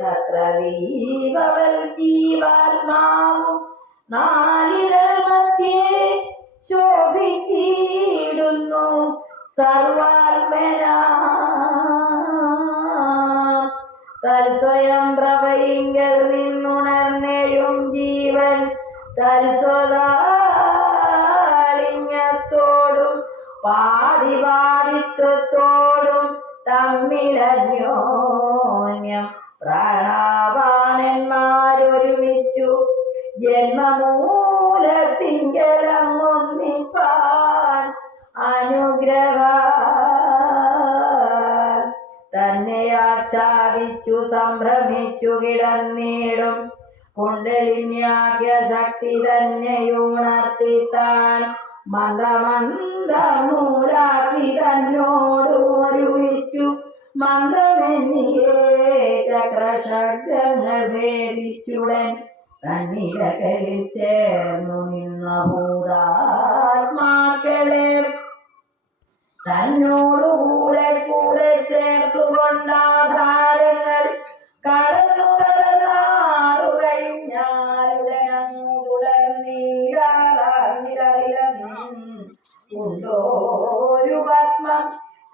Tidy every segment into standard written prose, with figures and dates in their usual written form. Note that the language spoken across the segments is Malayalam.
തത്ര ദീപവൽ ജീവാത്മാവും നാലിതൾ മധ്യേ ശോഭിച്ചിടുന്നു സർവാത്മനാ തൽസ്വയം പ്രഭയിങ്കൽ നിന്നുണർന്നെഴും ജീവൻ തൽസ്വതാലിംഗത്തോടും പാതിപാതിത്വത്തോടും തമ്മിലന്യോന്യം പ്രാണാപാനന്മാരൊരുമിച്ചു ജന്മമൂലത്തിങ്കലങ്ങൊന്നിപ്പാൻ അനുഗ്രഹ തന്നെ ആച്ഛാദിച്ചു സംഭ്രമിച്ചു കിടന്നിടും കുണ്ടലിന്യാഗ്യ ശക്തി തന്നെയുണർത്തിത്താൻ മന്ദമന്ദമൂലാഗ്നി തന്നോടു ഒരുമിച്ചു മന്ദമെന്നിയേ ചക്രഷഡ്ഗങ്ങൾ ഭേദിച്ചുടൻ തന്നിടകളിൽ ചേർന്നു നിന്ന ഭൂതാത്മാക്കളെ തന്നോടുകൂടെ കൂടെ ചേർത്തുകൊണ്ടാധാരങ്ങൾ കടന്നു കടന്നാറു കഴിഞ്ഞാലുടനങ്ങു തുടർന്നീടാറുണ്ടോരു പത്മം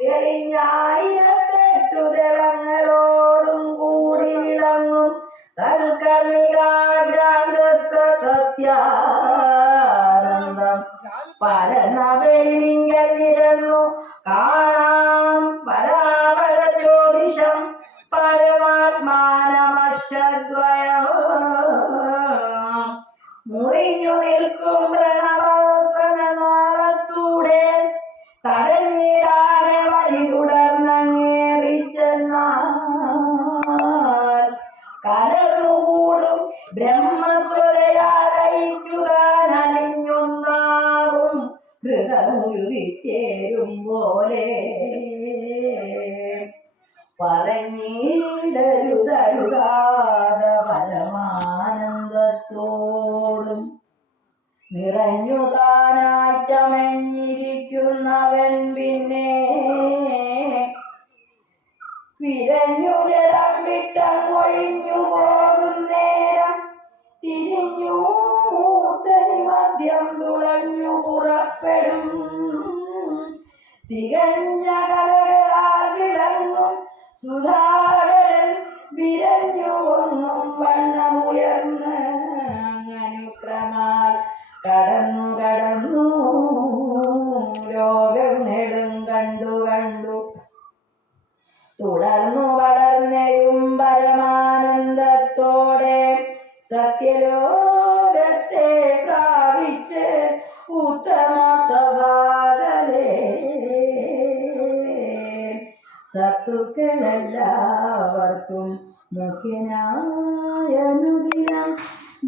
തെളിഞ്ഞായിരത്തെട്ടുതളങ്ങളോടും കൂടി വിളങ്ങും തൽക്കർണികാഗ്രഹൃത്വ സത്യാനന്ദം പരനവലിംഗൽ നിരന്നു കാണാം പരാവര ജ്യോതിഷം പരമാത്മാനമശദ്വയം മുറിഞ്ഞു നിൽക്കും പ്രണവസനനാളത്തൂടെ കരഞ്ഞിടാതെ വഴി തുടർന്നങ്ങേറിച്ചെന്നാൽ കലർന്നുകൂടും ബ്രഹ്മസ്വരയാലയിച്ചുതാൻ അലിഞ്ഞുണ്ടാകും ഹൃദമുരുകിച്ചേരും പോലെ പറഞ്ഞിടരുതരുതാത പരമാനന്ദത്തോടും നിറഞ്ഞു താനായി ചമഞ്ഞിരിക്കുന്നവൻ പിന്നെ വിരഞ്ഞു ജലം വിട്ടങ്ങൊഴിഞ്ഞു പോകും നേരം തിരിഞ്ഞു മൂർത്തനി മദ്യം തുളഞ്ഞു പുറപ്പെടും തികഞ്ഞ കലകളാൽ വിളങ്ങും സുധാകരൻ വിരഞ്ഞു ഒന്നും വണ്ണമുയർന്ന് അങ്ങനുക്രമാൽ കടന്നു കടന്നു ലോകം നെടും കണ്ടു കണ്ടു തുടർന്നു വളർന്നെഴും പരമാനന്ദത്തോടെ സത്യലോകത്തെ പ്രാപിച്ച് ഉത്തമ സഭാതലേ സത്തുക്കളെല്ലാവർക്കും മുഖ്യനായ അനുദിനം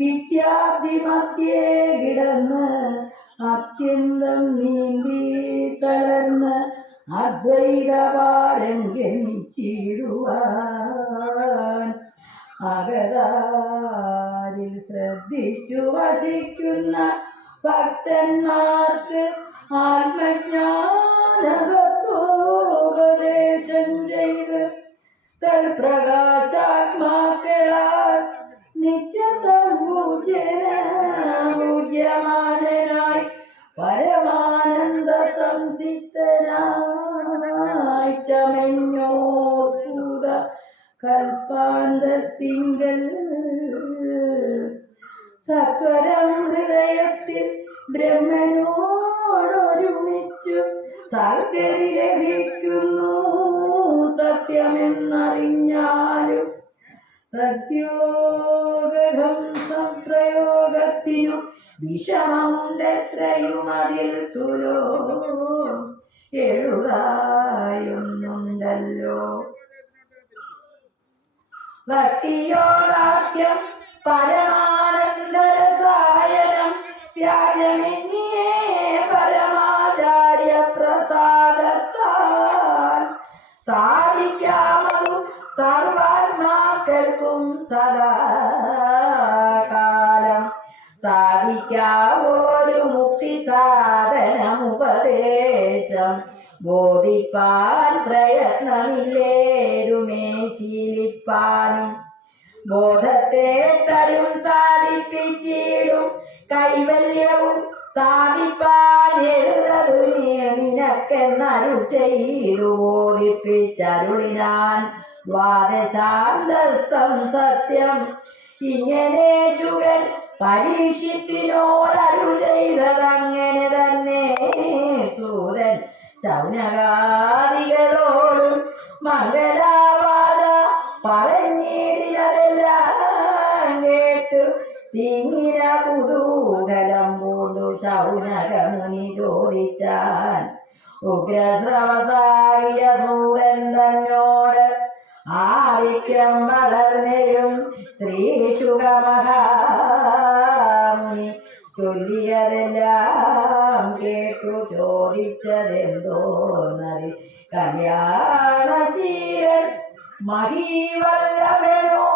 വിദ്യാബ്ദി മധ്യേ കിടന്ന് അത്യന്തം നീന്തി തളർന്ന് അദ്വൈതവാരം ഗമിച്ചിടുവാൻ അകതാരിൽ ശ്രദ്ധിച്ചു വസിക്കുന്ന ഭക്തന്മാർക്ക് ആത്മജ്ഞാനതത്വോപദേശം ചെയ്ത് തൽപ്രകാശാത്മാക്കളാൽ നിത്യസമ്പൂജ്യനായി പരമാനന്ദ സംസിദ്ധനായി ചമഞ്ഞോർഭൂത കൽപ്പാന്തത്തിങ്കൽ സത്വരം ഹൃദയത്തിൽ ബ്രഹ്മനോടൊരുമിച്ചു സാൽക്കരി ലഭിക്കുന്നു സത്യമെന്നറിഞ്ഞാലും സത്യോഗം സംപ്രയോഗത്തിനു വിഷമമുണ്ടെത്രയും അതിൽ തുലോ എഴുതായൊന്നുണ്ടല്ലോ ഭക്തിയോഗാഖ്യം പരമാനന്ദരസായനം വ്യാജമെന്നിയേ പരമാചാര്യ പ്രസാദത്താൽ സാധിക്കാമതു സർവാത്മാക്കൾക്കും സദാകാലം സാധിക്കാവൊരു മുക്തി സാധനമുപദേശം ബോധിപ്പാൻ പ്രയത്നമില്ലേരുമേ ശീലിപ്പാനും ബോധത്തെ തരും സാധിപ്പിച്ചിടും കൈവല്യവും സാധിപ്പാനെഴുതതു നിനക്കെന്നരുൾ ചെയ്തു ബോധിപ്പിച്ചരുളിനാൻ ദ്വാദശാന്തസ്ഥം സത്യം. ഇങ്ങനെ ശുഗൻ പരീക്ഷിത്തിനോടരുൾ ചെയ്തതങ്ങനെ തന്നെ സൂതൻ ശൗനകാദികളോടും മംഗലാവാദ പറഞ്ഞിടിനതെല്ലാം കേട്ടു തിങ്ങിന കുതൂഹലം പൂണ്ടു ശൗനകമുനി ചോദിച്ചാൻ ഉഗ്രശ്രവസായ സൂതൻ തന്നോട് ആദിക്യം വളർന്നെഴും ശ്രീശുകമഹാമുനി ചൊല്ലിയതെല്ലാം കേട്ടു ചോദിച്ചതെന്തോന്നതി കല്യാണശീലൻ മഹീവല്ലഭനോ